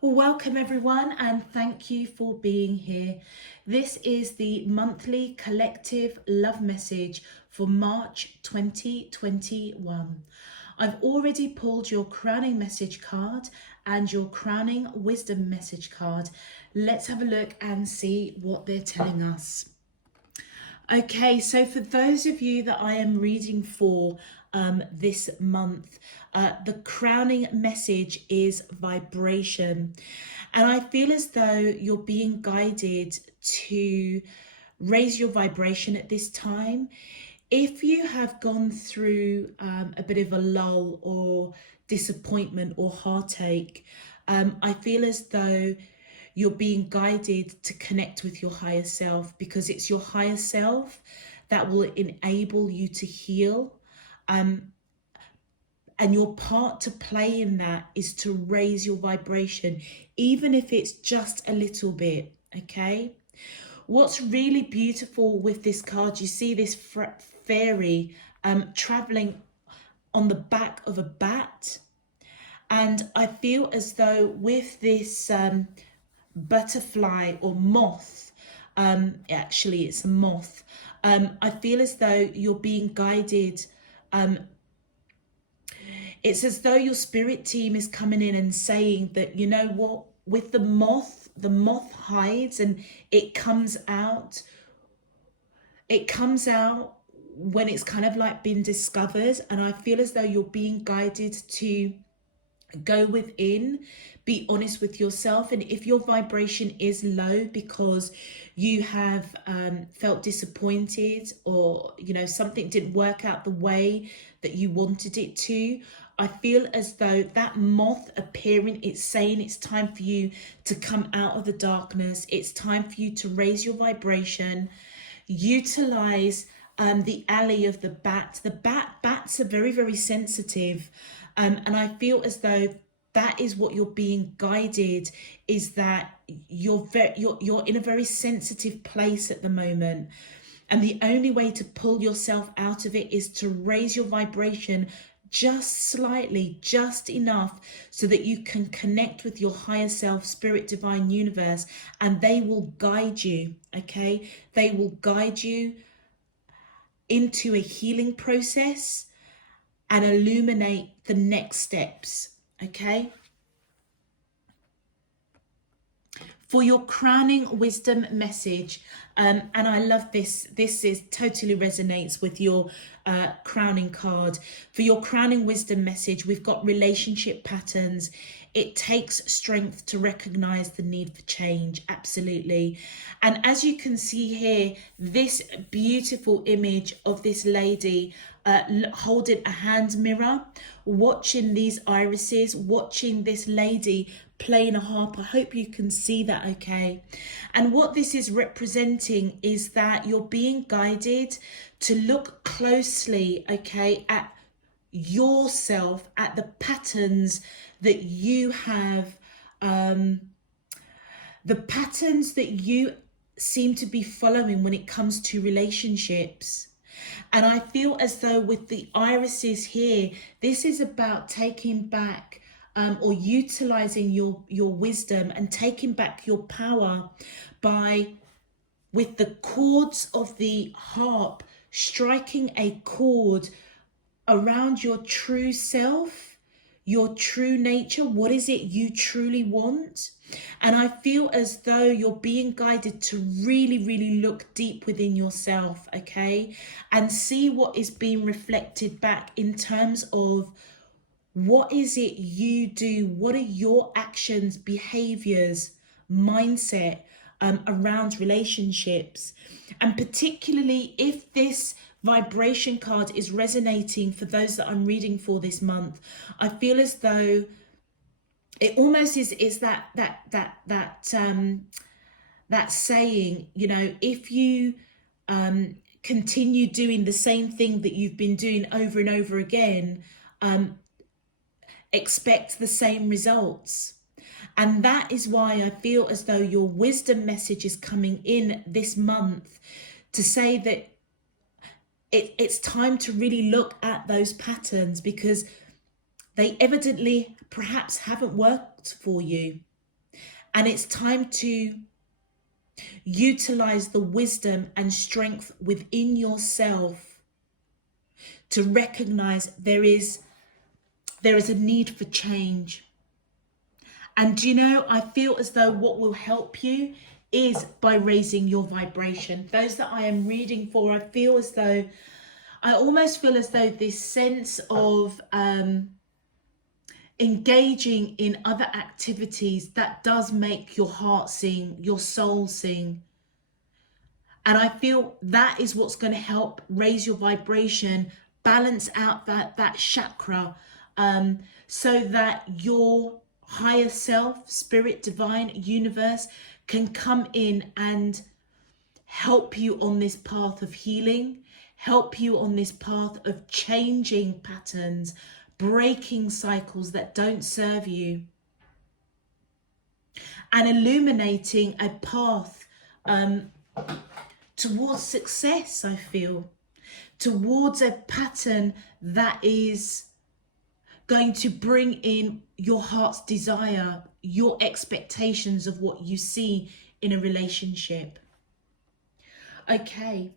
Well, welcome everyone, and thank you for being here. This is the monthly collective love message for March 2021. I've already pulled your crowning message card and your crowning wisdom message card. Let's have a look and see what they're telling us. Okay, so for those of you that I am reading for this month, the crowning message is vibration. And I feel as though you're being guided to raise your vibration at this time. If you have gone through a bit of a lull or disappointment or heartache, I feel as though you're being guided to connect with your higher self, because it's your higher self that will enable you to heal. And your part to play in that is to raise your vibration, even if it's just a little bit, okay? What's really beautiful with this card, you see this fairy traveling on the back of a bat. And I feel as though with this butterfly or moth, actually it's a moth, I feel as though you're being guided. It's as though your spirit team is coming in and saying that, you know what, with the moth hides and it comes out when it's kind of like been discovered. And I feel as though you're being guided to go within, be honest with yourself. And if your vibration is low because you have felt disappointed, or something didn't work out the way that you wanted it to, I feel as though that moth appearing, it's saying it's time for you to come out of the darkness. It's time for you to raise your vibration. Utilize the alley of the bat. Bats are very, very sensitive. And I feel as though that is what you're being guided, is that you're in a very sensitive place at the moment. And the only way to pull yourself out of it is to raise your vibration just slightly, just enough, so that you can connect with your higher self, spirit, divine, universe, and they will guide you, okay? They will guide you into a healing process and illuminate the next steps, okay? For your crowning wisdom message, and I love this is totally resonates with your crowning card. For your crowning wisdom message, we've got relationship patterns. It takes strength to recognize the need for change, absolutely. And as you can see here, this beautiful image of this lady holding a hand mirror, watching these irises, watching this lady playing a harp. I hope you can see that, okay? And what this is representing is that you're being guided to look closely, okay, at yourself, at the patterns that you have, the patterns that you seem to be following when it comes to relationships. And I feel as though with the irises here, this is about taking back or utilizing your wisdom and taking back your power by, with the chords of the harp, striking a chord around your true self, your true nature. What is it you truly want? And I feel as though you're being guided to really, really look deep within yourself, okay? And see what is being reflected back in terms of what is it you do? What are your actions, behaviors, mindset around relationships? And particularly if this vibration card is resonating for those that I'm reading for this month, I feel as though it almost is that saying, if you continue doing the same thing that you've been doing over and over again, expect the same results. And that is why I feel as though your wisdom message is coming in this month to say that it's time to really look at those patterns, because they evidently perhaps haven't worked for you. And it's time to utilize the wisdom and strength within yourself to recognize there is a need for change. And you know, I feel as though what will help you is by raising your vibration. Those that I am reading for, I almost feel as though this sense of engaging in other activities that does make your heart sing, your soul sing. And I feel that is what's going to help raise your vibration, balance out that chakra, so that your higher self, spirit, divine, universe can come in and help you on this path of healing, help you on this path of changing patterns, breaking cycles that don't serve you, and illuminating a path towards success, I feel, towards a pattern that is going to bring in your heart's desire, your expectations of what you see in a relationship. Okay.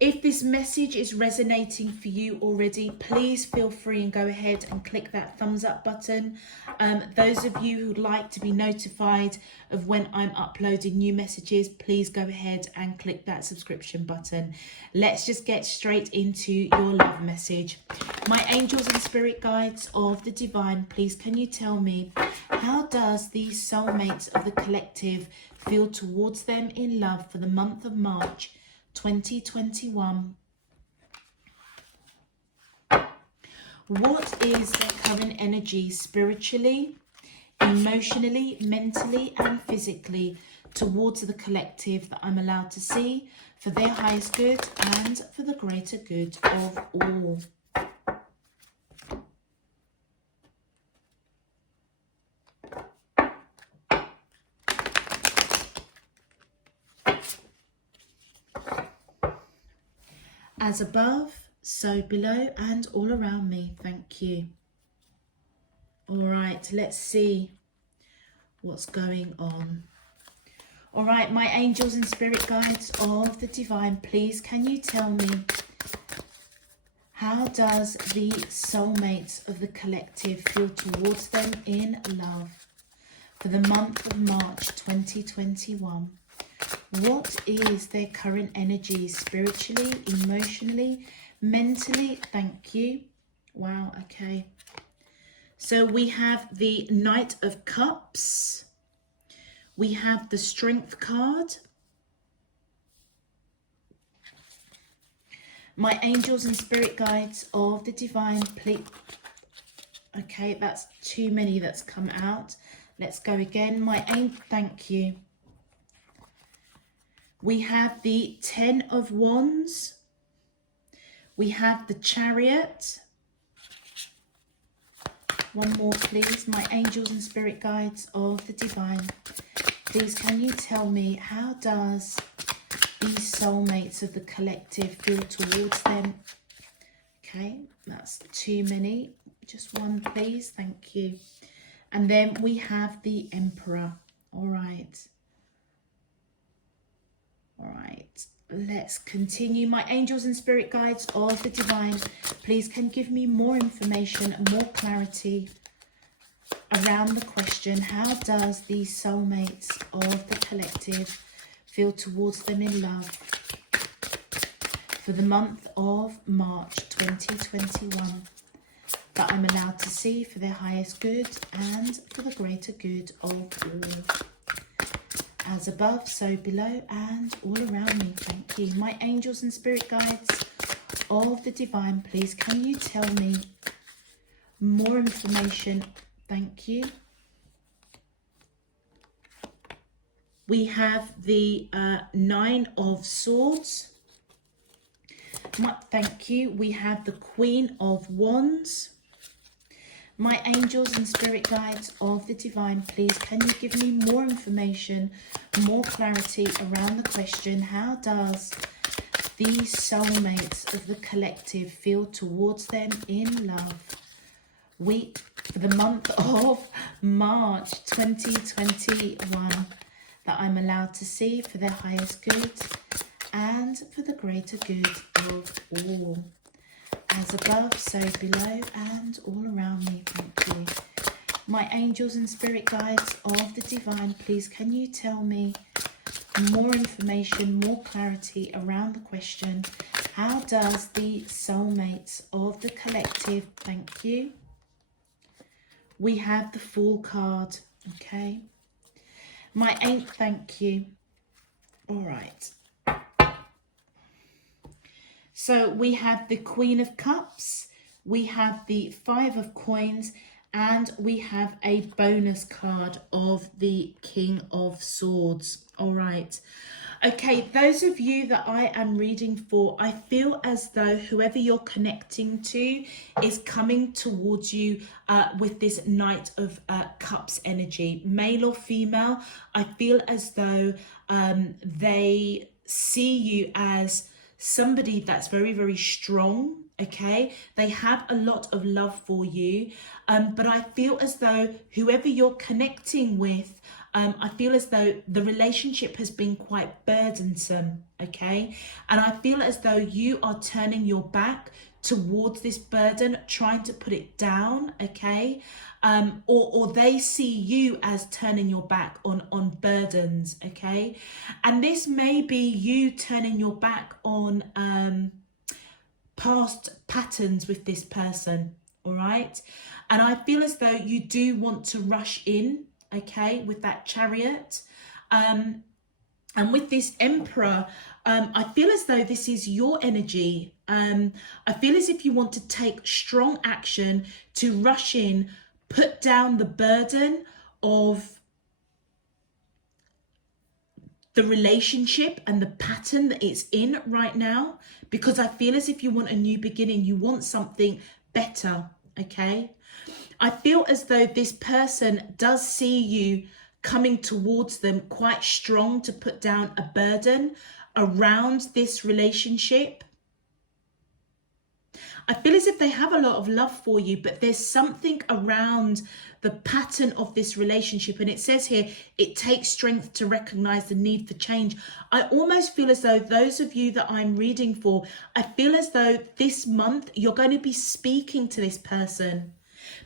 If this message is resonating for you already, please feel free and go ahead and click that thumbs up button. Those of you who'd like to be notified of when I'm uploading new messages, please go ahead and click that subscription button. Let's just get straight into your love message. My angels and spirit guides of the divine, please can you tell me, how does these soulmates of the collective feel towards them in love for the month of March 2021? What is their current energy spiritually, emotionally, mentally and physically towards the collective that I'm allowed to see for their highest good and for the greater good of all? As above, so below and all around me. Thank you. All right, let's see what's going on. All right, my angels and spirit guides of the divine, please can you tell me, how does the soulmates of the collective feel towards them in love for the month of March 2021? What is their current energy spiritually, emotionally, mentally? Thank you. Wow, okay. So we have the Knight of Cups. We have the Strength card. My angels and spirit guides of the divine, please. Okay, that's too many that's come out. Let's go again. Thank you. We have the Ten of Wands. We have the Chariot. One more, please. My angels and spirit guides of the divine, please can you tell me, how does these soulmates of the collective feel towards them? Okay, that's too many. Just one, please. Thank you. And then we have the Emperor. All right. All right, let's continue. My angels and spirit guides of the divine, please can give me more information and more clarity around the question, how does these soulmates of the collective feel towards them in love for the month of March 2021 that I'm allowed to see for their highest good and for the greater good of all? As above, so below and all around me. Thank you. My angels and spirit guides of the divine, please can you tell me more information? Thank you. We have the Nine of Swords. Thank you. We have the Queen of Wands. My angels and spirit guides of the divine, please can you give me more information, more clarity around the question, how does these soulmates of the collective feel towards them in love week, for the month of March 2021, that I'm allowed to see for their highest good and for the greater good of all. As above, so below, and all around me. Thank you. My angels and spirit guides of the divine, please can you tell me more information, more clarity around the question, how does the soulmates of the collective, thank you. We have the Fool card, okay. My ain't, thank you. All right. So we have the Queen of Cups, we have the Five of Coins, and we have a bonus card of the King of Swords. All right. Okay, those of you that I am reading for, I feel as though whoever you're connecting to is coming towards you with this Knight of Cups energy. Male or female, I feel as though they see you as somebody that's very, very strong. Okay, they have a lot of love for you, but I feel as though whoever you're connecting with, I feel as though the relationship has been quite burdensome. Okay, and I feel as though you are turning your back towards this burden, trying to put it down. Okay, or they see you as turning your back on burdens. Okay, and this may be you turning your back on past patterns with this person. All right, and I feel as though you do want to rush in, okay, with that Chariot, and with this Emperor, I feel as though this is your energy. I feel as if you want to take strong action to rush in, put down the burden of the relationship and the pattern that it's in right now, because I feel as if you want a new beginning, you want something better. Okay, I feel as though this person does see you coming towards them quite strong to put down a burden around this relationship. I feel as if they have a lot of love for you, but there's something around the pattern of this relationship. And it says here, it takes strength to recognize the need for change. I almost feel as though those of you that I'm reading for, I feel as though this month you're going to be speaking to this person,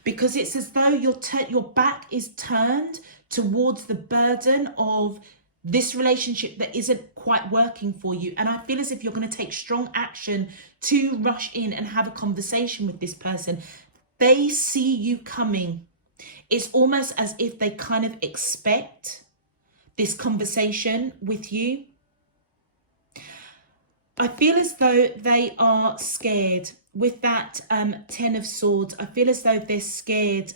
because it's as though your back is turned towards the burden of this relationship that isn't quite working for you. And I feel as if you're going to take strong action to rush in and have a conversation with this person. They see you coming. It's almost as if they kind of expect this conversation with you. I feel as though they are scared. With that Ten of Swords, I feel as though they're scared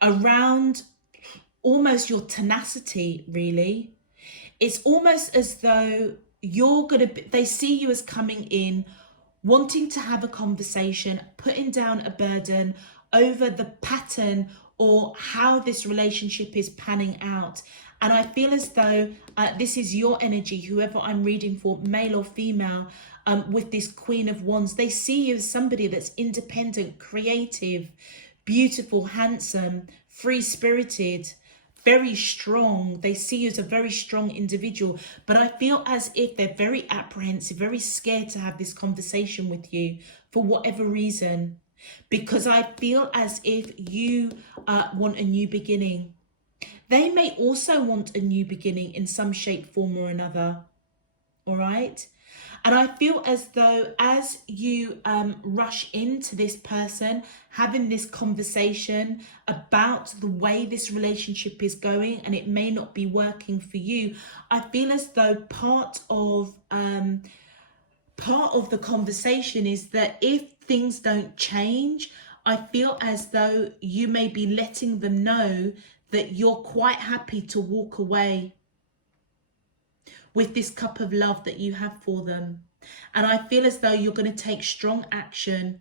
around almost your tenacity, really. It's almost as though they see you as coming in, wanting to have a conversation, putting down a burden over the pattern or how this relationship is panning out. And I feel as though this is your energy, whoever I'm reading for, male or female, with this Queen of Wands. They see you as somebody that's independent, creative, beautiful, handsome, free-spirited, very strong. They see you as a very strong individual, but I feel as if they're very apprehensive, very scared to have this conversation with you for whatever reason, because I feel as if you want a new beginning. They may also want a new beginning in some shape, form or another. All right. And I feel as though as you rush into this person, having this conversation about the way this relationship is going, and it may not be working for you, I feel as though part of the conversation is that if things don't change, I feel as though you may be letting them know that you're quite happy to walk away with this cup of love that you have for them. And I feel as though you're going to take strong action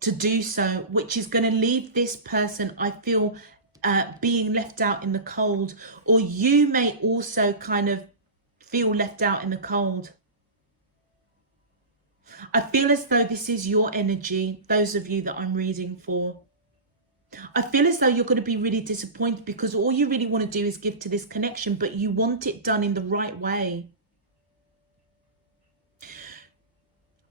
to do so, which is going to leave this person, I feel, being left out in the cold, or you may also kind of feel left out in the cold. I feel as though this is your energy, those of you that I'm reading for. I feel as though you're going to be really disappointed because all you really want to do is give to this connection, but you want it done in the right way.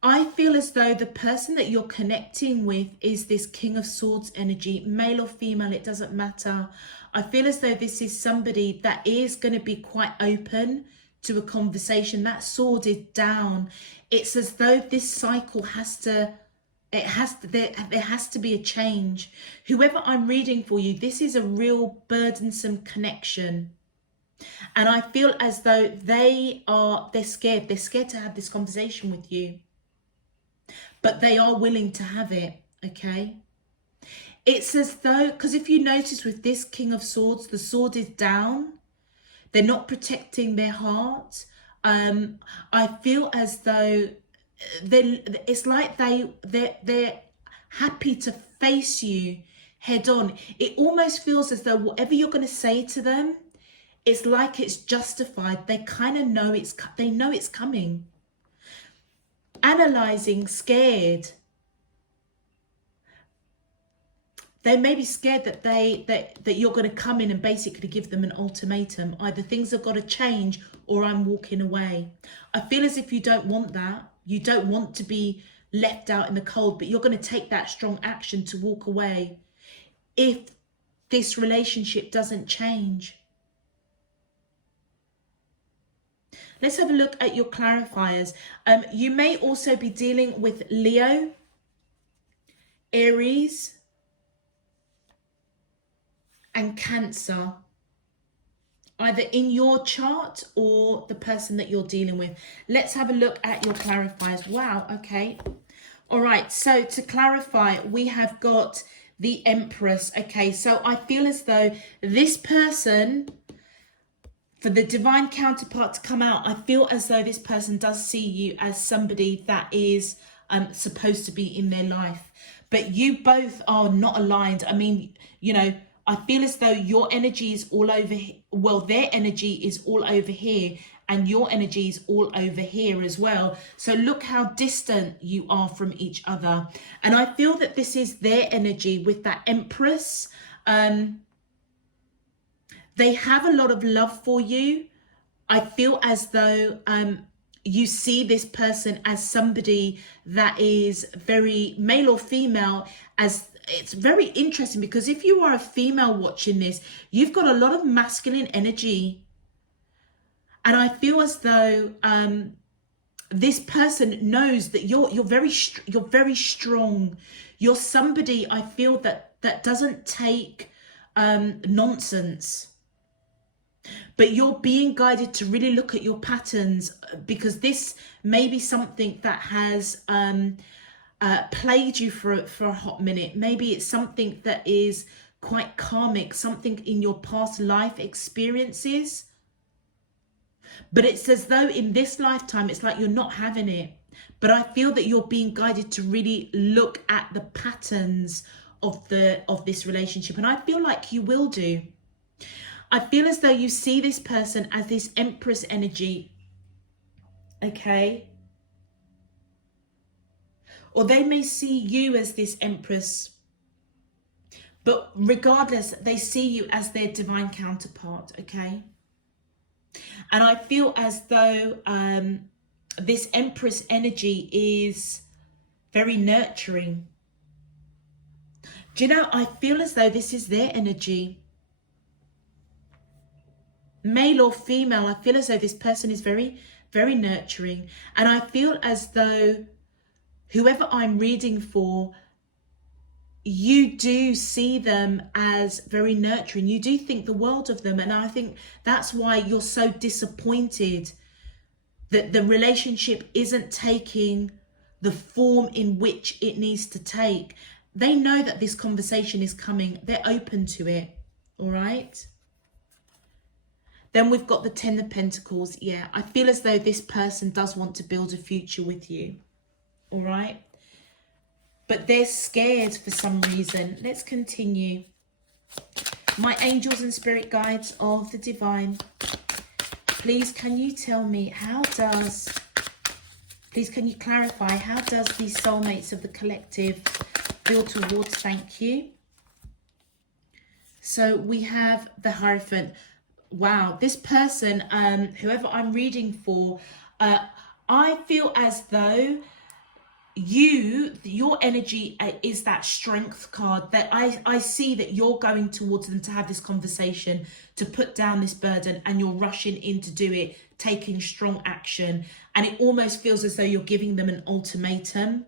I feel as though the person that you're connecting with is this King of Swords energy, male or female, it doesn't matter. I feel as though this is somebody that is going to be quite open to a conversation. That sword is down. It's as though this cycle there has to be a change. Whoever I'm reading for you, this is a real burdensome connection. And I feel as though they're scared. They're scared to have this conversation with you. But they are willing to have it, okay? It's as though, because if you notice with this King of Swords, the sword is down. They're not protecting their heart. I feel as though it's like they're happy to face you head on. It almost feels as though whatever you're going to say to them, it's like it's justified. They kind of know they know it's coming. Analyzing, scared. They may be scared that you're going to come in and basically give them an ultimatum. Either things have got to change or I'm walking away. I feel as if you don't want that. You don't want to be left out in the cold, but you're going to take that strong action to walk away if this relationship doesn't change. Let's have a look at your clarifiers. You may also be dealing with Leo, Aries, and Cancer, either in your chart or the person that you're dealing with. Let's have a look at your clarifiers. Wow, okay. All right, so to clarify, we have got the Empress. Okay, so I feel as though this person, for the divine counterpart to come out, I feel as though this person does see you as somebody that is supposed to be in their life. But you both are not aligned. I mean, you know, I feel as though your energy is all over, well, their energy is all over here and your energy is all over here as well. So look how distant you are from each other. And I feel that this is their energy with that Empress. They have a lot of love for you. I feel as though you see this person as somebody that is very male or female. As it's very interesting because if you are a female watching this, you've got a lot of masculine energy. And I feel as though this person knows that you're very strong. You're somebody, I feel, that doesn't take nonsense. But you're being guided to really look at your patterns, because this may be something that has plagued you for a hot minute. Maybe it's something that is quite karmic, something in your past life experiences. But it's as though in this lifetime, it's like you're not having it. But I feel that you're being guided to really look at the patterns of this relationship. And I feel like you will do. I feel as though you see this person as this Empress energy. Okay. Or they may see you as this Empress. But regardless, they see you as their divine counterpart. Okay. And I feel as though this Empress energy is very nurturing. Do you know, I feel as though this is their energy. Male or female, I feel as though this person is very, very nurturing. And I feel as though whoever I'm reading for, you do see them as very nurturing. You do think the world of them. And I think that's why you're so disappointed that the relationship isn't taking the form in which it needs to take. They know that this conversation is coming. They're open to it. All right. Then we've got the Ten of Pentacles. Yeah, I feel as though this person does want to build a future with you. All right. But they're scared for some reason. Let's continue. My angels and spirit guides of the divine, please can you tell me, how does Please, can you clarify, how does the soulmates of the collective feel towards? Thank you. So we have the Hierophant. Wow, this person, whoever I'm reading for, I feel as though your energy is that strength card, that I see that you're going towards them to have this conversation, to put down this burden, and you're rushing in to do it, taking strong action. And it almost feels as though you're giving them an ultimatum.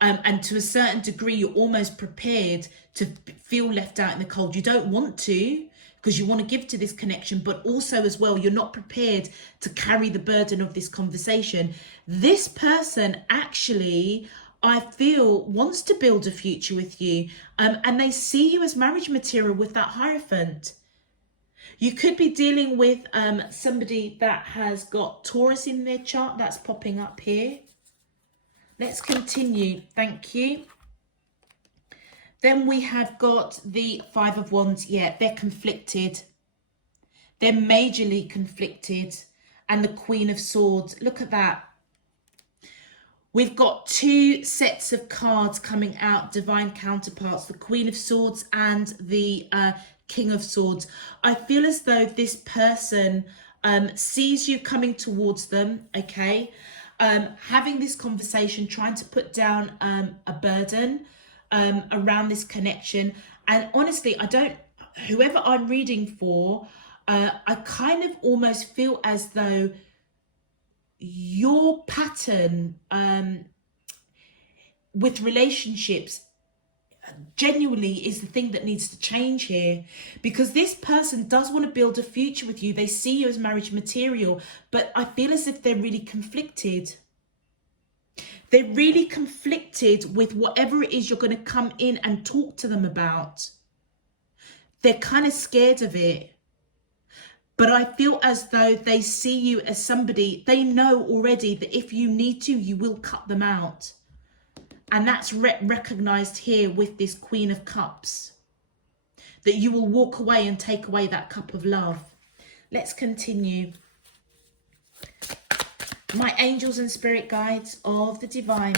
And to a certain degree, you're almost prepared to feel left out in the cold. You don't want to, because you want to give to this connection, but also as well, you're not prepared to carry the burden of this conversation. This person actually, I feel, wants to build a future with you, and they see you as marriage material with that Hierophant. You could be dealing with somebody that has got Taurus in their chart. That's popping up here. Let's continue. Thank you. Then we have got the Five of Wands. Yeah, they're conflicted. They're majorly conflicted. And the Queen of Swords. Look at that. We've got two sets of cards coming out, divine counterparts, the Queen of Swords and the King of Swords. I feel as though this person sees you coming towards them, okay? Having this conversation, trying to put down a burden around this connection. And honestly, whoever I'm reading for, I kind of almost feel as though your pattern with relationships genuinely is the thing that needs to change here, because this person does want to build a future with you. They see you as marriage material, but I feel as if they're really conflicted. They're really conflicted with whatever it is you're going to come in and talk to them about. They're kind of scared of it. But I feel as though they see you as somebody, they know already that if you need to, you will cut them out. And that's recognized here with this Queen of Cups. That you will walk away and take away that cup of love. Let's continue. My angels and spirit guides of the divine,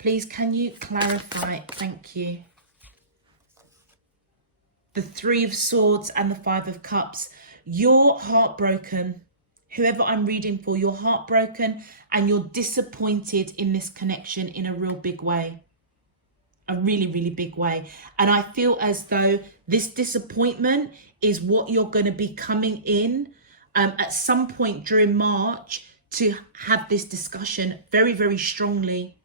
please can you clarify? Thank you. The Three of Swords and the Five of Cups. You're heartbroken. Whoever I'm reading for, you're heartbroken and you're disappointed in this connection in a real big way. A really, really big way. And I feel as though this disappointment is what you're going to be coming in at some point during March to have this discussion very, very strongly.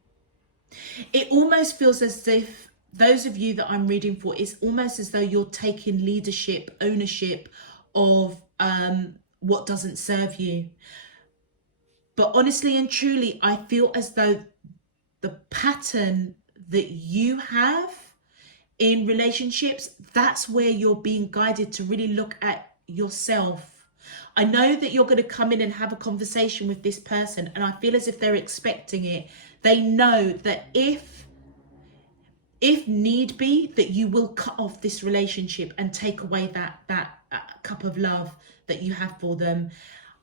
It almost feels as if those of you that I'm reading for, it's almost as though you're taking leadership, ownership of what doesn't serve you. But honestly and truly, I feel as though the pattern that you have in relationships, that's where you're being guided to really look at yourself. I know that you're going to come in and have a conversation with this person, and I feel as if they're expecting it. They know that if need be, that you will cut off this relationship and take away that cup of love that you have for them.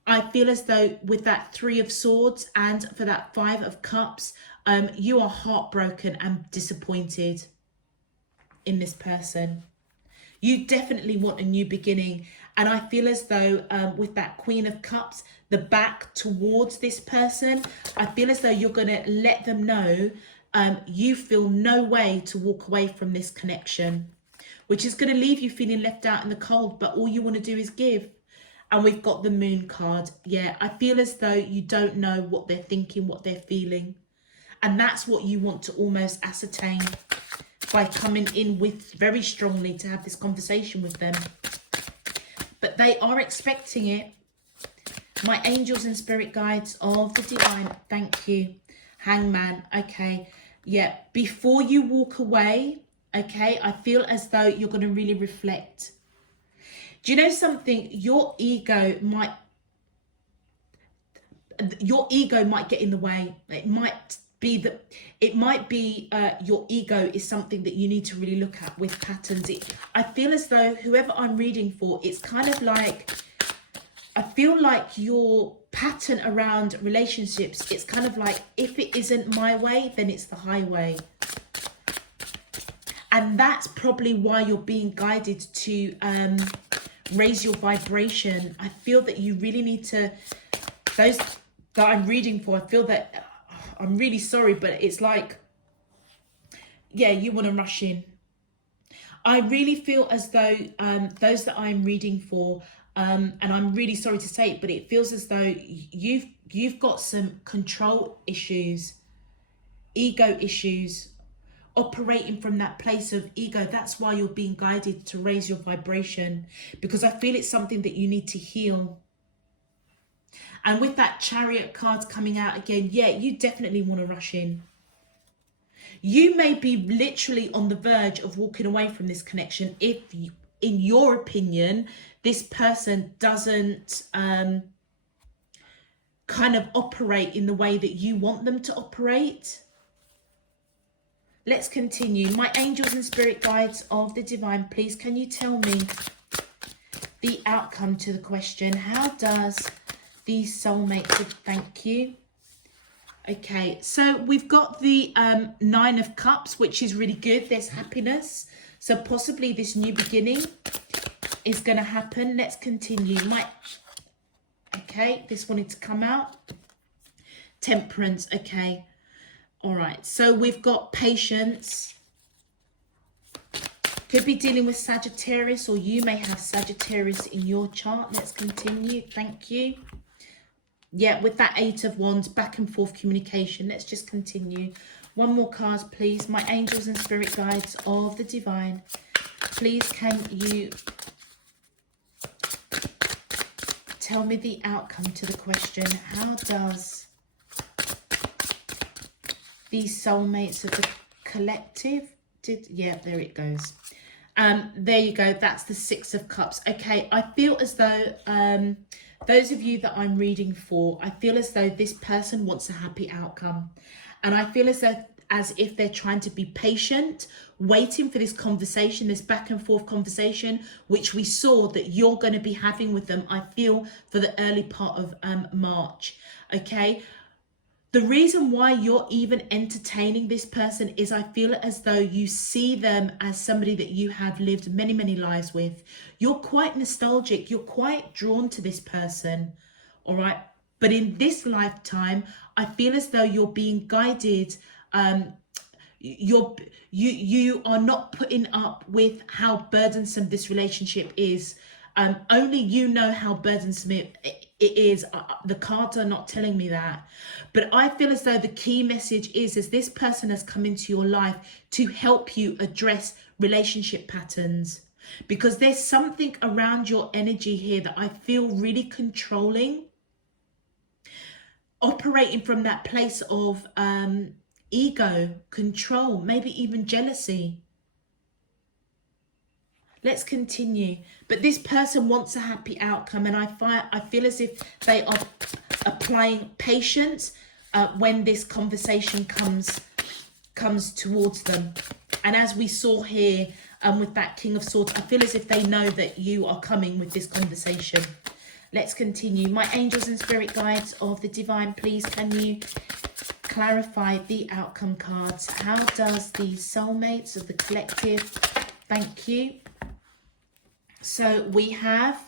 I feel as though with that Three of Swords and for that Five of Cups, you are heartbroken and disappointed in this person. You definitely want a new beginning. And I feel as though with that Queen of Cups, the back towards this person, I feel as though you're going to let them know you feel no way to walk away from this connection, which is going to leave you feeling left out in the cold, but all you want to do is give. And we've got the Moon card. Yeah, I feel as though you don't know what they're thinking, what they're feeling. And that's what you want to almost ascertain by coming in with very strongly to have this conversation with them. But they are expecting it. My angels and spirit guides of the divine, thank you. Hangman, okay. Yeah, before you walk away, okay, I feel as though you're going to really reflect. Do you know something? Your ego might get in the way. It might be your ego is something that you need to really look at with patterns. I feel as though whoever I'm reading for, it's kind of like I feel like your pattern around relationships, it's kind of like, if it isn't my way, then it's the highway. And that's probably why you're being guided to raise your vibration. I feel that you really need to, those that I'm reading for, I feel that, I'm really sorry, but it's like, yeah, you want to rush in. I really feel as though those that I'm reading for, and I'm really sorry to say it, but it feels as though you've got some control issues, ego issues, operating from that place of ego. That's why you're being guided to raise your vibration, because I feel it's something that you need to heal. And with that Chariot cards coming out again, yeah, you definitely want to rush in. You may be literally on the verge of walking away from this connection if, in your opinion, this person doesn't kind of operate in the way that you want them to operate. Let's continue. My angels and spirit guides of the divine, please can you tell me the outcome to the question? How does the soulmate, thank you. Okay, so we've got the 9 of Cups, which is really good. There's happiness. So possibly this new beginning is going to happen. Let's continue. Okay, this wanted to come out. Temperance, okay. All right, so we've got patience. Could be dealing with Sagittarius, or you may have Sagittarius in your chart. Let's continue. Thank you. Yeah, with that 8 of Wands, back and forth communication. Let's just continue. One more card, please. My angels and spirit guides of the divine, please can you tell me the outcome to the question? How does these soulmates of the collective yeah, there it goes. There you go. That's the 6 of Cups. Okay, I feel as though those of you that I'm reading for, I feel as though this person wants a happy outcome. And I feel as if they're trying to be patient, waiting for this conversation, this back and forth conversation, which we saw that you're going to be having with them, I feel, for the early part of March. Okay. The reason why you're even entertaining this person is I feel as though you see them as somebody that you have lived many, many lives with. You're quite nostalgic. You're quite drawn to this person. All right. But in this lifetime, I feel as though you're being guided. You are not putting up with how burdensome this relationship is. Only you know how burdensome it is. The cards are not telling me that. But I feel as though the key message is this person has come into your life to help you address relationship patterns. Because there's something around your energy here that I feel really controlling. Operating from that place of ego, control, maybe even jealousy. Let's continue. But this person wants a happy outcome, and I feel as if they are applying patience when this conversation comes towards them. And as we saw here with that King of Swords, I feel as if they know that you are coming with this conversation. Let's continue. My angels and spirit guides of the divine, please can you clarify the outcome cards? How does the soulmates of the collective, thank you. So we have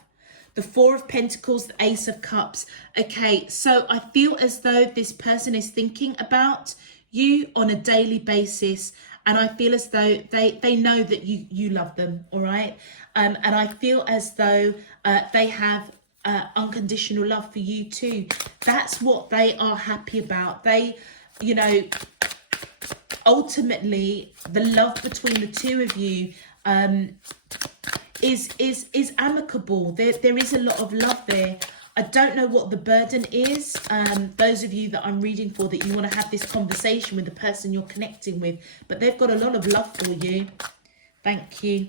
the 4 of Pentacles, the Ace of Cups. Okay, so I feel as though this person is thinking about you on a daily basis. And I feel as though they know that you love them, all right? And I feel as though they have unconditional love for you too. That's what they are happy about. They, you know, ultimately, the love between the two of you is amicable. There is a lot of love there. I don't know what the burden is. Those of you that I'm reading for, that you want to have this conversation with the person you're connecting with, but they've got a lot of love for you. Thank you.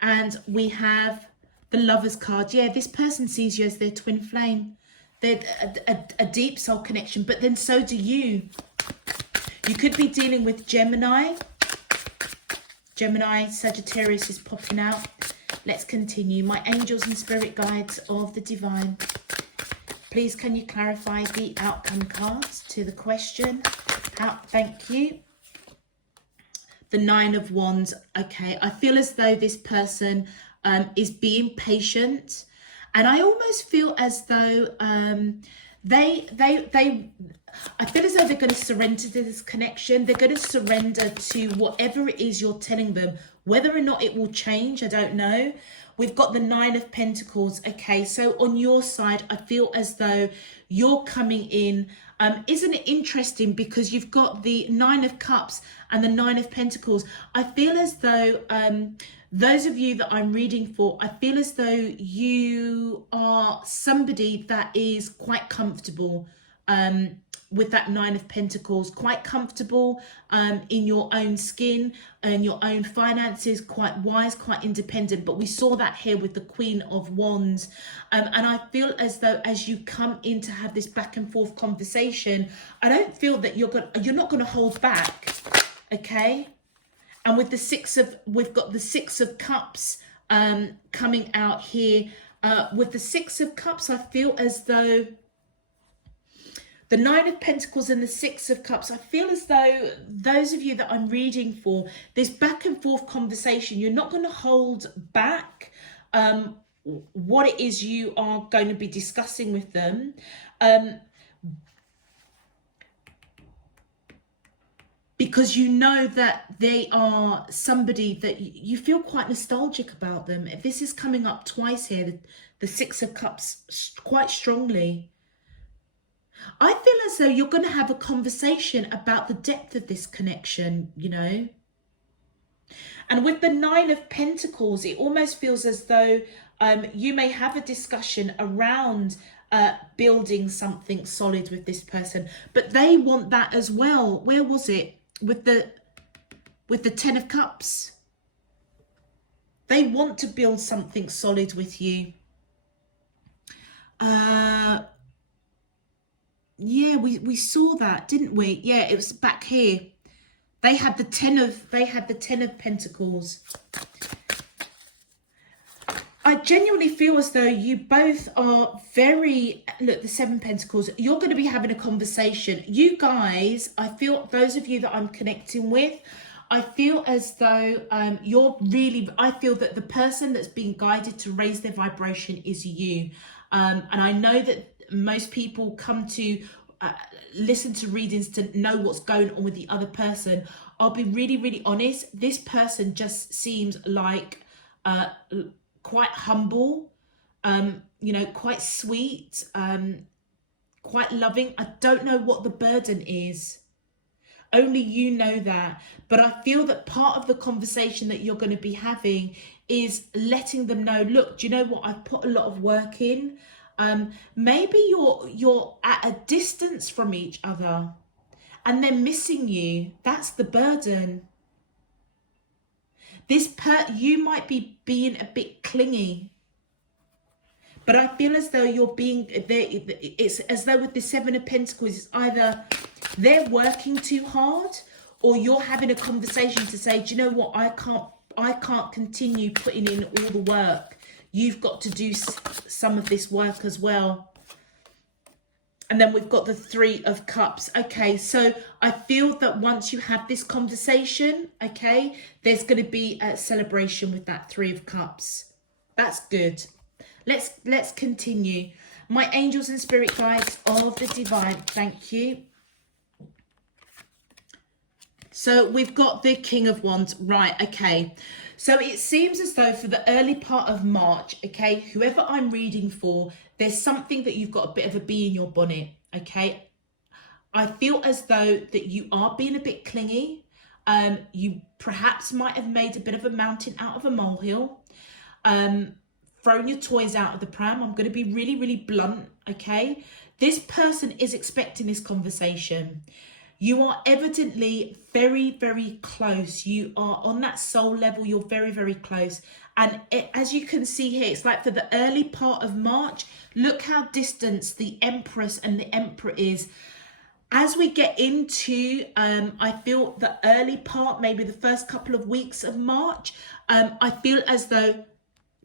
And we have the Lover's card. Yeah, this person sees you as their twin flame. They're a deep soul connection, but then so do you. You could be dealing with Gemini. Gemini, Sagittarius is popping out. Let's continue. My angels and spirit guides of the divine, please can you clarify the outcome cards to the question? Thank you. The Nine of Wands. Okay, I feel as though this person is being patient, and I almost feel as though I feel as though they're going to surrender to this connection. They're going to surrender to whatever it is you're telling them. Whether or not it will change, I don't know. We've got the Nine of Pentacles. Okay, so on your side, I feel as though you're coming in. Isn't it interesting, because you've got the Nine of Cups and the Nine of Pentacles. I feel as though those of you that I'm reading for, I feel as though you are somebody that is quite comfortable with that Nine of Pentacles, quite comfortable in your own skin and your own finances, quite wise, quite independent. But we saw that here with the Queen of Wands. And I feel as though as you come in to have this back and forth conversation, I don't feel that you're not going to hold back, okay? And with the we've got the Six of Cups coming out here. With the Six of Cups, I feel as though the Nine of Pentacles and the Six of Cups, I feel as though those of you that I'm reading for, this back and forth conversation, you're not going to hold back what it is you are going to be discussing with them. Because you know that they are somebody that you feel quite nostalgic about them. This is coming up twice here, the Six of Cups, quite strongly. I feel as though you're going to have a conversation about the depth of this connection, you know. And with the Nine of Pentacles, it almost feels as though you may have a discussion around building something solid with this person. But they want that as well. Where was it? With the Ten of Cups. They want to build something solid with you. Yeah, we saw that, didn't we? Yeah, it was back here. They had the Ten of Pentacles. I genuinely feel as though you both are very, look, the Seven of Pentacles, you're going to be having a conversation. You guys, I feel, those of you that I'm connecting with, I feel as though I feel that the person that's being guided to raise their vibration is you. And I know that most people come to listen to readings to know what's going on with the other person. I'll be really, really honest. This person just seems like quite humble, you know, quite sweet, quite loving. I don't know what the burden is. Only you know that. But I feel that part of the conversation that you're going to be having is letting them know, look, do you know what? I've put a lot of work in. Maybe you're at a distance from each other and they're missing you. That's the burden. You might be being a bit clingy. But I feel as though you're being, it's as though with the Seven of Pentacles, it's either they're working too hard or you're having a conversation to say, do you know what, I can't continue putting in all the work. You've got to do some of this work as well. And then we've got the Three of Cups. Okay, so I feel that once you have this conversation, okay, there's going to be a celebration with that Three of Cups. That's good. Let's continue. My angels and spirit guides of the divine, thank you. So we've got the King of Wands. Right, okay. So it seems as though for the early part of March, okay, whoever I'm reading for, there's something that you've got a bit of a bee in your bonnet, okay? I feel as though that you are being a bit clingy. You perhaps might have made a bit of a mountain out of a molehill. Thrown your toys out of the pram. I'm going to be really, really blunt, okay? This person is expecting this conversation. You are evidently very, very close. You are on that soul level. You're very, very close. And as you can see here, it's like for the early part of March, look how distant the Empress and the Emperor is. As we get into, I feel the early part, maybe the first couple of weeks of March, I feel as though,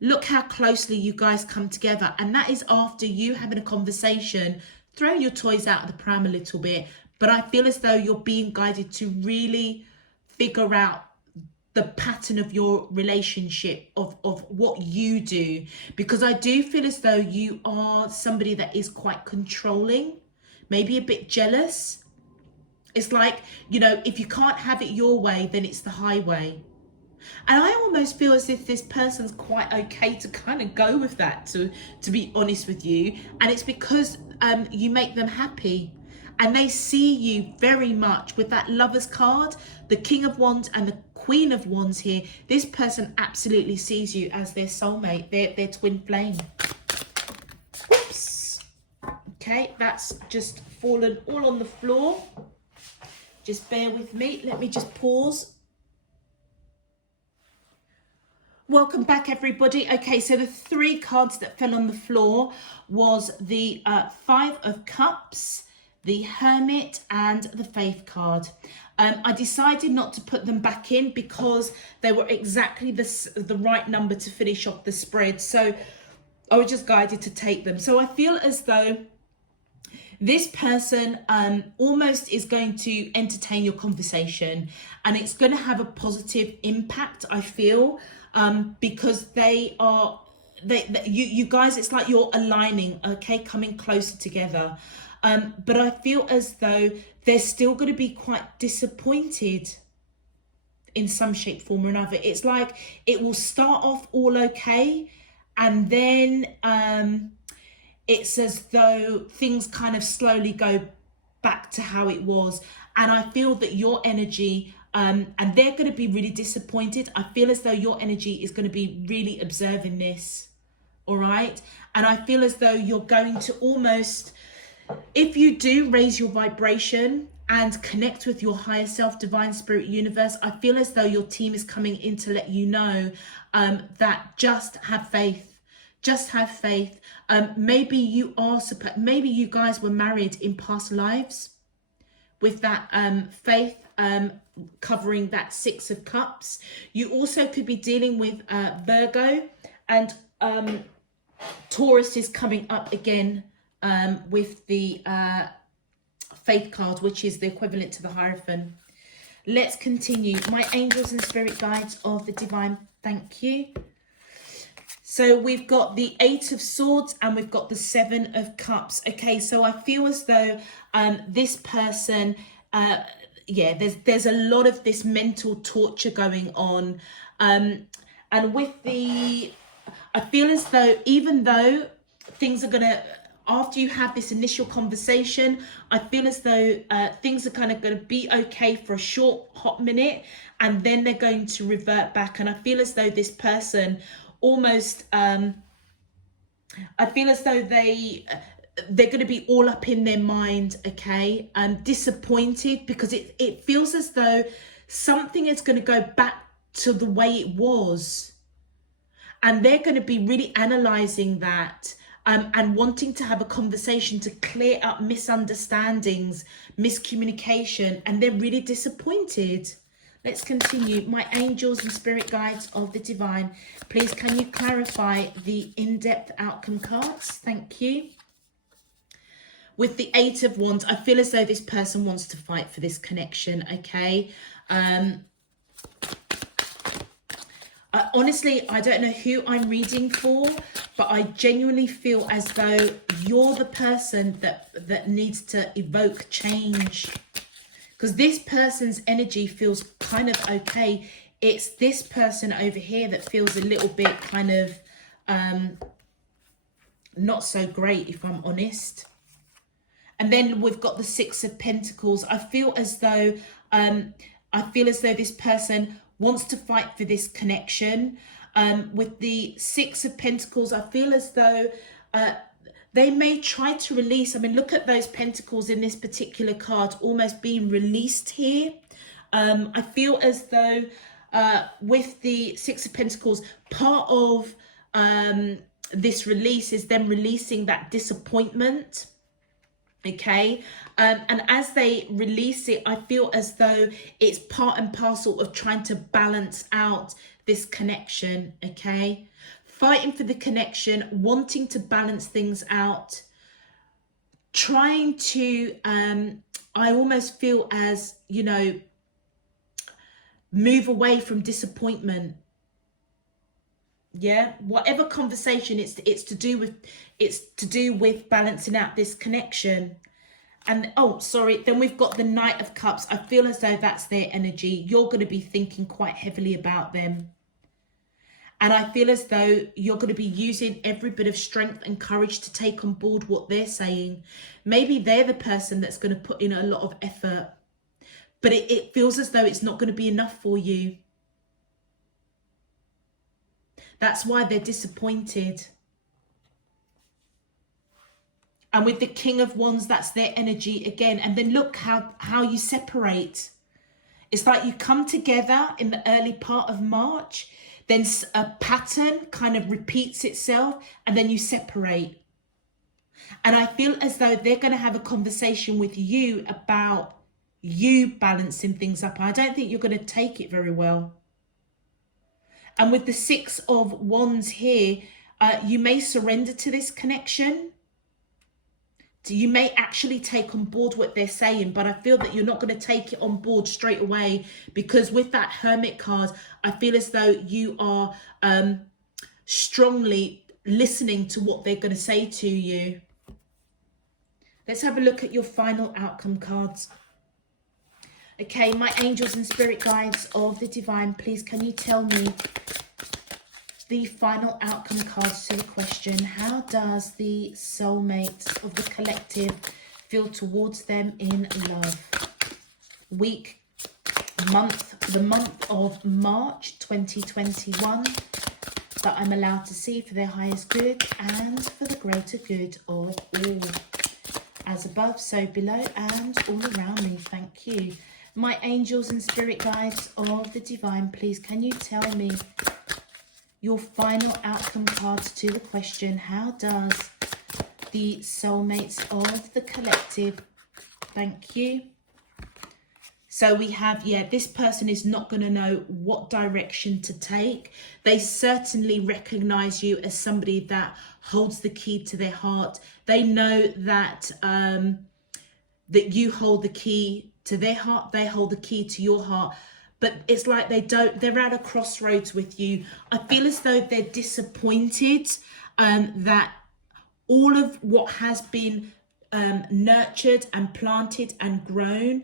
Look how closely you guys come together. And that is after you having a conversation. Throw your toys out of the pram a little bit. But I feel as though you're being guided to really figure out the pattern of your relationship, of what you do. Because I do feel as though you are somebody that is quite controlling, maybe a bit jealous. It's like, you know, if you can't have it your way, then it's the highway. And I almost feel as if this person's quite okay to kind of go with that, to be honest with you. And it's because you make them happy. And they see you very much with that Lovers card, the King of Wands and the Queen of Wands here. This person absolutely sees you as their soulmate, their twin flame. Whoops. Okay, that's just fallen all on the floor. Just bear with me. Let me just pause. Welcome back, everybody. Okay, so the 3 cards that fell on the floor was the 5 of Cups, the Hermit, and the Faith card. I decided not to put them back in because they were exactly the right number to finish off the spread. So I was just guided to take them. So I feel as though this person almost is going to entertain your conversation, and it's going to have a positive impact, I feel, because you guys, it's like you're aligning, okay, coming closer together. But I feel as though they're still going to be quite disappointed in some shape, form or another. It's like it will start off all okay, and then it's as though things kind of slowly go back to how it was. And I feel that your energy, and they're going to be really disappointed. I feel as though your energy is going to be really observing this, all right? And I feel as though you're going to almost, if you do raise your vibration and connect with your higher self, divine spirit, universe, I feel as though your team is coming in to let you know that just have faith. Just have faith. Maybe you guys were married in past lives with that faith covering that 6 of Cups. You also could be dealing with Virgo, and Taurus is coming up again with the Faith card, which is the equivalent to the Hierophant. Let's continue. My angels and spirit guides of the divine, thank you. So we've got the 8 of Swords and we've got the 7 of Cups. Okay, so I feel as though this person, there's a lot of this mental torture going on. And with the, I feel as though even though things are going to, after you have this initial conversation, I feel as though things are kind of going to be okay for a short, hot minute, and then they're going to revert back. And I feel as though this person almost, I feel as though they're going to be all up in their mind, okay, disappointed, because it feels as though something is going to go back to the way it was, and they're going to be really analysing that. And wanting to have a conversation to clear up misunderstandings, miscommunication, and they're really disappointed. Let's continue. My angels and spirit guides of the divine, please can you clarify the in-depth outcome cards? Thank you. With the 8 of Wands, I feel as though this person wants to fight for this connection, okay? Honestly, I don't know who I'm reading for, but I genuinely feel as though you're the person that needs to evoke change. Because this person's energy feels kind of okay. It's this person over here that feels a little bit kind of not so great, if I'm honest. And then we've got the 6 of Pentacles. I feel as though this person wants to fight for this connection. With the 6 of Pentacles, I feel as though they may try to release. I mean, look at those pentacles in this particular card almost being released here. I feel as though with the 6 of Pentacles, part of this release is them releasing that disappointment. Okay, and as they release it, I feel as though it's part and parcel of trying to balance out this connection. Okay, fighting for the connection, wanting to balance things out, trying to, I almost feel as, you know, move away from disappointment. Yeah, whatever conversation it's to do with balancing out this connection. And oh, sorry, then we've got the Knight of Cups. I feel as though that's their energy. You're going to be thinking quite heavily about them. And I feel as though you're going to be using every bit of strength and courage to take on board what they're saying. Maybe they're the person that's going to put in a lot of effort, but it feels as though it's not going to be enough for you. That's why they're disappointed. And with the King of Wands, that's their energy again. And then look how you separate. It's like you come together in the early part of March, then a pattern kind of repeats itself, and then you separate. And I feel as though they're going to have a conversation with you about you balancing things up. I don't think you're going to take it very well. And with the Six of Wands here, you may surrender to this connection. You may actually take on board what they're saying, but I feel that you're not going to take it on board straight away, because with that Hermit card, I feel as though you are strongly listening to what they're going to say to you. Let's have a look at your final outcome cards. Okay, my angels and spirit guides of the divine, please can you tell me the final outcome cards to the question? How does the soulmates of the collective feel towards them in love? Week, month, the month of March 2021 that I'm allowed to see for their highest good and for the greater good of all. As above, so below and all around me. Thank you. My angels and spirit guides of the divine, please can you tell me your final outcome cards to the question? How does the soulmates of the collective, thank you. So we have, yeah, this person is not going to know what direction to take. They certainly recognize you as somebody that holds the key to their heart. They know that that you hold the key to their heart. They hold the key to your heart. But it's like they're at a crossroads with you. I feel as though they're disappointed that all of what has been nurtured and planted and grown,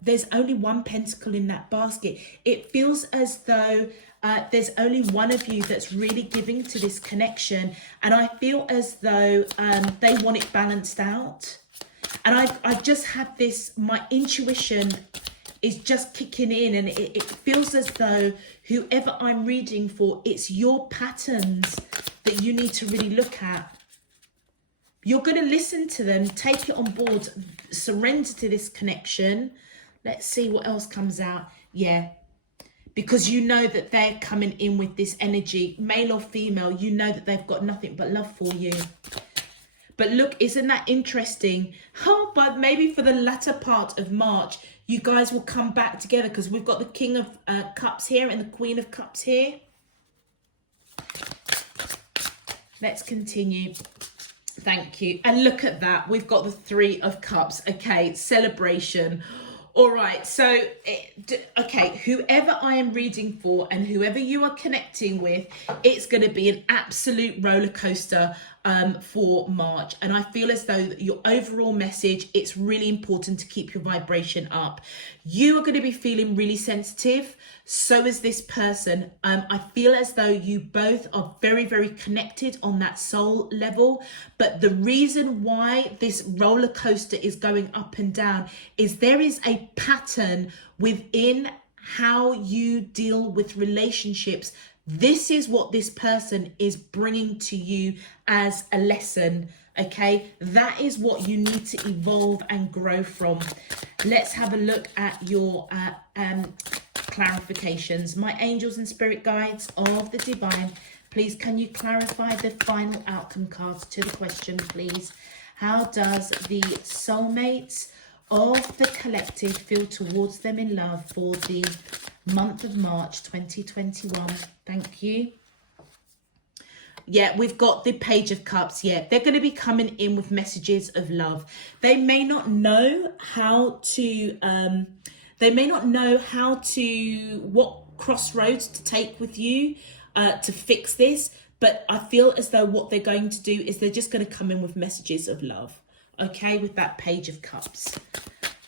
there's only one pentacle in that basket. It feels as though there's only one of you that's really giving to this connection. And I feel as though they want it balanced out. And I just have this, my intuition is just kicking in, and it feels as though whoever I'm reading for, it's your patterns that you need to really look at. You're going to listen to them, take it on board, surrender to this connection. Let's see what else comes out. Yeah, because you know that they're coming in with this energy, male or female, you know that they've got nothing but love for you. But look, isn't that interesting? Oh, but maybe for the latter part of March, you guys will come back together, because we've got the King of Cups here and the Queen of Cups here. Let's continue. Thank you. And look at that. We've got the Three of Cups. Okay, celebration. All right. So, okay, whoever I am reading for and whoever you are connecting with, it's going to be an absolute roller coaster for March. And I feel as though your overall message, it's really important to keep your vibration up. You are going to be feeling really sensitive. So is this person. I feel as though you both are very, very connected on that soul level. But the reason why this roller coaster is going up and down is there is a pattern within how you deal with relationships. This is what this person is bringing to you as a lesson, okay? That is what you need to evolve and grow from. Let's have a look at your clarifications. My angels and spirit guides of the divine, please can you clarify the final outcome cards to the question, please? How does the soulmates of the collective feel towards them in love for the month of March 2021? Thank you. Yeah, we've got the Page of Cups. Yeah, they're going to be coming in with messages of love. They may not know how to, what crossroads to take with you to fix this. But I feel as though what they're going to do is they're just going to come in with messages of love. Okay, with that Page of Cups.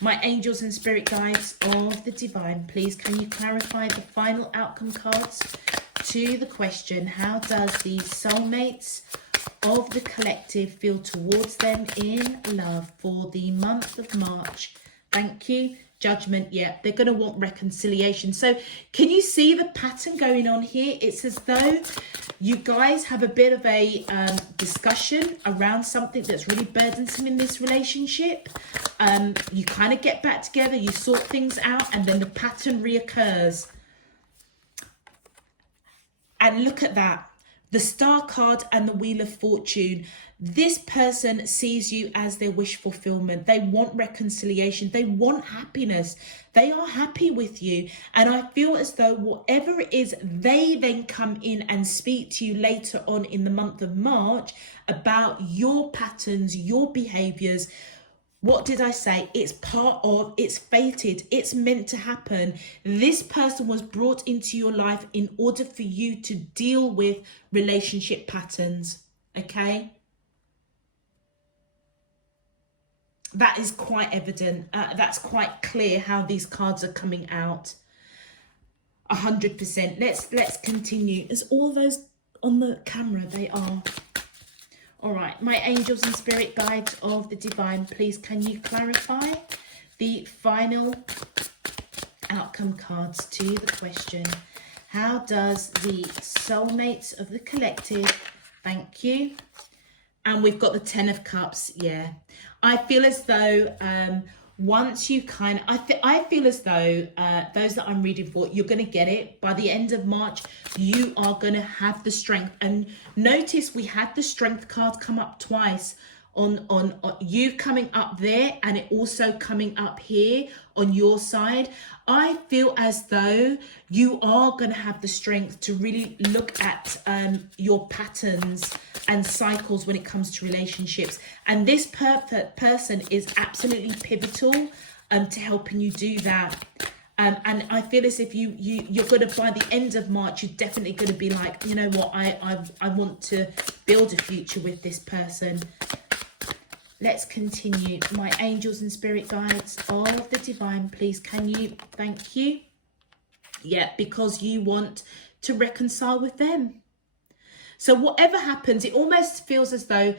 My angels and spirit guides of the divine, please can you clarify the final outcome cards to the question, how does the soulmates of the collective feel towards them in love for the month of March? Thank you. Judgment. Yeah, they're going to want reconciliation. So can you see the pattern going on here? It's as though you guys have a bit of a discussion around something that's really burdensome in this relationship. You kind of get back together, you sort things out, and then the pattern reoccurs. And look at that, the Star card and the Wheel of Fortune. This person sees you as their wish fulfillment. They want reconciliation. They want happiness. They are happy with you. And I feel as though whatever it is, they then come in and speak to you later on in the month of March about your patterns, your behaviors. What did I say? It's part of, it's fated, it's meant to happen. This person was brought into your life in order for you to deal with relationship patterns, okay? That is quite evident. That's quite clear how these cards are coming out. 100%. Let's continue. Is all those on the camera? They are. All right, my angels and spirit guides of the divine, please can you clarify the final outcome cards to the question, how does the soulmates of the collective, thank you, and we've got the 10 of Cups. Yeah, I feel as though once you kind of, I feel as though those that I'm reading for, you're going to get it. By the end of March, you are going to have the strength. And notice we had the strength card come up twice on you coming up there, and it also coming up here on your side. I feel as though you are going to have the strength to really look at your patterns and cycles when it comes to relationships. And this person is absolutely pivotal to helping you do that. And I feel as if you're going to, by the end of March, you're definitely going to be like, you know what, I want to build a future with this person. Let's continue. My angels and spirit guides of the divine, please can you, thank you. Yeah, because you want to reconcile with them. So whatever happens, it almost feels as though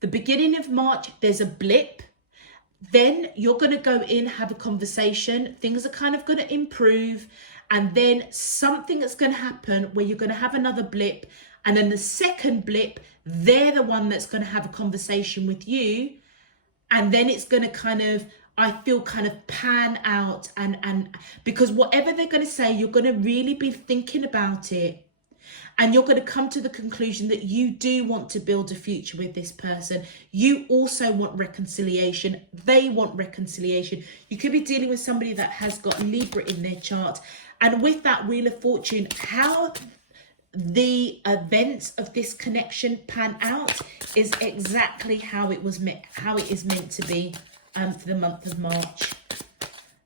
the beginning of March, there's a blip. Then you're going to go in, have a conversation. Things are kind of going to improve. And then something that's going to happen where you're going to have another blip. And then the second blip, they're the one that's going to have a conversation with you. And then it's going to kind of, I feel, kind of pan out. And because whatever they're going to say, you're going to really be thinking about it. And you're going to come to the conclusion that you do want to build a future with this person. You also want reconciliation. They want reconciliation. You could be dealing with somebody that has got Libra in their chart. And with that Wheel of Fortune, how the events of this connection pan out is exactly how it was meant, how it is meant to be for the month of March.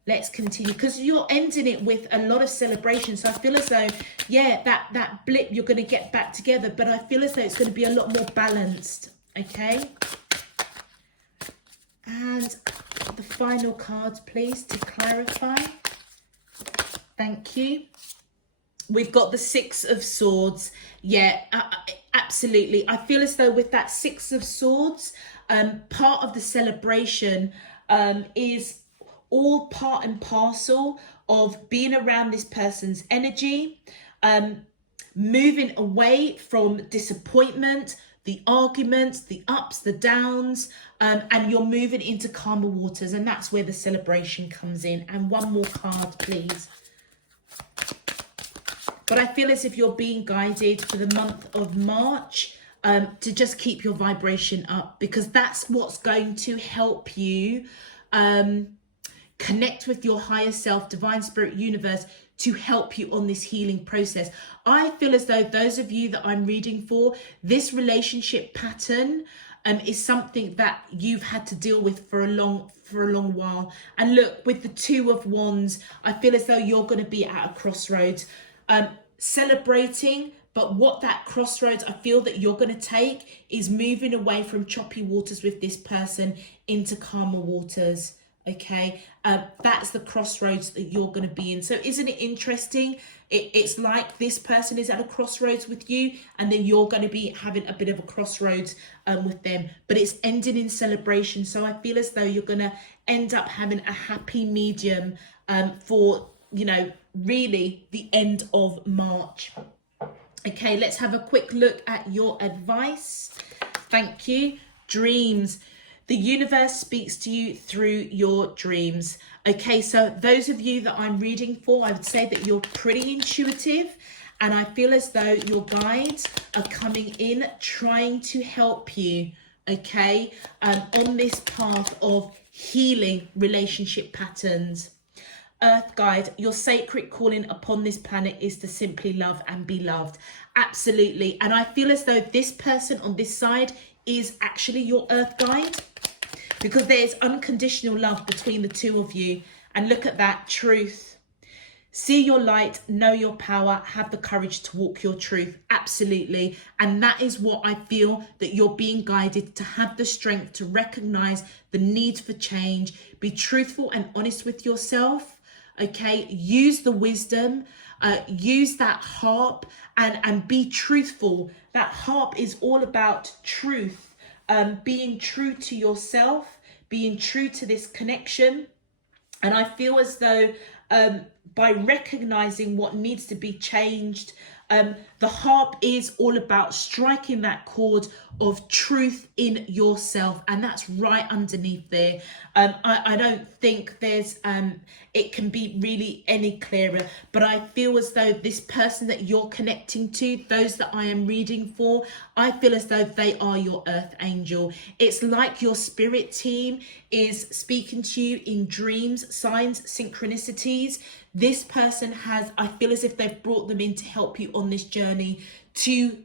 Let's continue, because you're ending it with a lot of celebration. So I feel as though, yeah, that blip, you're going to get back together, but I feel as though it's going to be a lot more balanced. Okay. And the final cards, please, to clarify. Thank you. We've got the Six of Swords. Yeah, absolutely. I feel as though with that Six of Swords, part of the celebration is all part and parcel of being around this person's energy, moving away from disappointment, the arguments, the ups, the downs, and you're moving into calmer waters. And that's where the celebration comes in. And one more card, please. But I feel as if you're being guided for the month of March to just keep your vibration up, because that's what's going to help you connect with your higher self, divine spirit, universe, to help you on this healing process. I feel as though those of you that I'm reading for, this relationship pattern is something that you've had to deal with for a long while. And look, with the Two of Wands, I feel as though you're going to be at a crossroads, celebrating. But what that crossroads I feel that you're going to take is moving away from choppy waters with this person into calmer waters. Okay, that's the crossroads that you're going to be in. So isn't it interesting? It's like this person is at a crossroads with you, and then you're going to be having a bit of a crossroads with them, but it's ending in celebration. So I feel as though you're going to end up having a happy medium for, you know, really the end of March. Okay, let's have a quick look at your advice. Thank you. Dreams. The universe speaks to you through your dreams. Okay, so those of you that I'm reading for, I would say that you're pretty intuitive, and I feel as though your guides are coming in, trying to help you, okay, on this path of healing relationship patterns. Earth guide, your sacred calling upon this planet is to simply love and be loved. Absolutely. And I feel as though this person on this side is actually your earth guide, because there's unconditional love between the two of you. And look at that, truth. See your light, know your power, have the courage to walk your truth. Absolutely. And that is what I feel that you're being guided to have, the strength to recognize the need for change, be truthful and honest with yourself. Okay, use the wisdom, use that harp and be truthful. That harp is all about truth, being true to yourself, being true to this connection. And I feel as though by recognizing what needs to be changed, the harp is all about striking that chord of truth in yourself, and that's right underneath there. I don't think there's it can be really any clearer, but I feel as though this person that you're connecting to, those that I am reading for, I feel as though they are your earth angel. It's like your spirit team is speaking to you in dreams, signs, synchronicities. This person has, I feel as if they've brought them in to help you on this journey to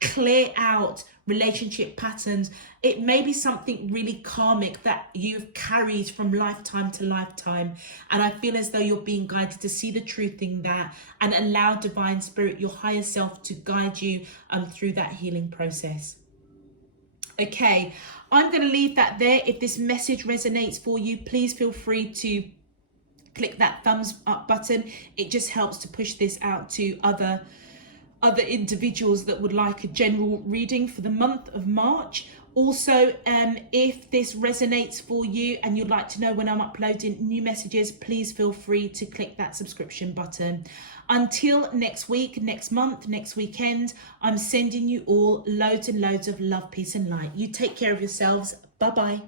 clear out relationship patterns. It may be something really karmic that you've carried from lifetime to lifetime, and I feel as though you're being guided to see the truth in that and allow divine spirit, your higher self, to guide you through that healing process. Okay, I'm going to leave that there. If this message resonates for you, please feel free to click that thumbs up button. It just helps to push this out to other individuals that would like a general reading for the month of March. Also, if this resonates for you and you'd like to know when I'm uploading new messages, please feel free to click that subscription button. Until next week, next month, next weekend, I'm sending you all loads and loads of love, peace and light. You take care of yourselves. Bye-bye.